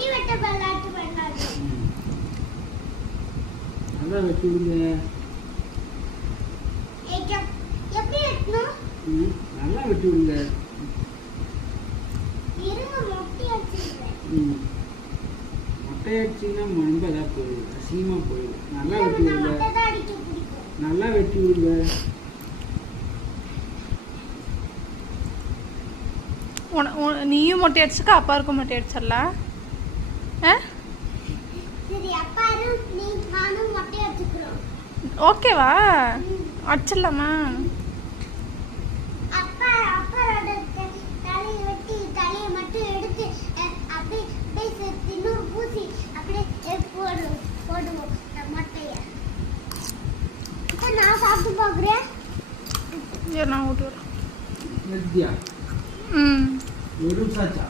முடி வெட்ட விளையாட்டு பண்ணாது. நல்லா வெட்டி விடுங்க. எப்படி வெட்டணும்? நல்லா வெட்டி விடுங்க. இருங்க மொட்டை அடிச்சிடுறேன். மொட்டை அடிச்சிங்கன்னா ரொம்ப இதாக போயிடும், அசிங்கமாக போயிடும். நல்லா வெட்டி விடுங்க. நல்லா வெட்டி விடுங்க. நீயும் மொட்டை அடிச்சுக்க, அப்பாருக்கும் மொட்டை அடிச்சிடலாம். ஓகேவா? அடிச்சிடலாமா? நான் சாப்பிட்டு பார்க்குறேன். நான் ஊட்டி வரேன். வெட்டியா? ஒரு நிமிஷம் ஆச்சா?